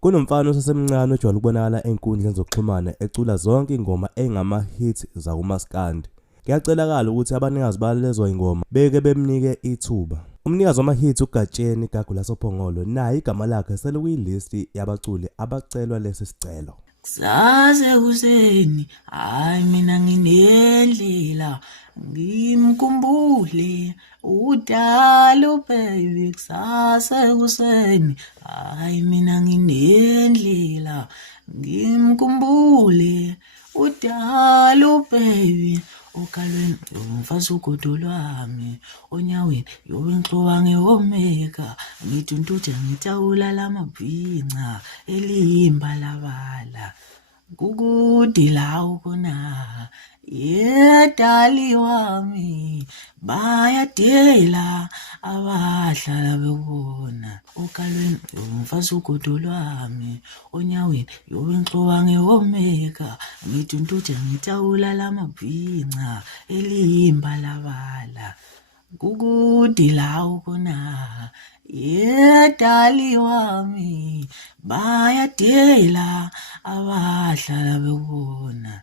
Kunomfana osasemncane ojwayele ukubonakala ey'nkundleni zokuxhumana ecula zonke ingoma engama-hit zakumaskandi. Kuyacelakala ukuthi abanikazi balezo y'ngoma beke bemnike ithuba. Umnikazi wama-hit uGatsheni Gagula Sophongolo naye igama lakhe selikuyilisti yabaculi abacelwa lesi sicelo. Kusase kuseni, hayi mina nginendlela, ngimkhumbule udala baby. Kusase kuseni, hayi mina nginendlela, ngimkhumbule udala baby. Okalweni yomfazi ugodo lwami, onyaweni yowengxowange womeka, ngithi untuthe ngithawula lamabhinca elimbalabala. Kukude lawo khona, yedali wami, bayadela abahlala bekubona. Okalweni yomfazi ugodo lwami, onyaweni yowengxowange womeka, ngithi untuthe ngithawula lamabhinca elimbalabala. Kukude lawo khona, yedali wami, bayadela abahlala bekubona.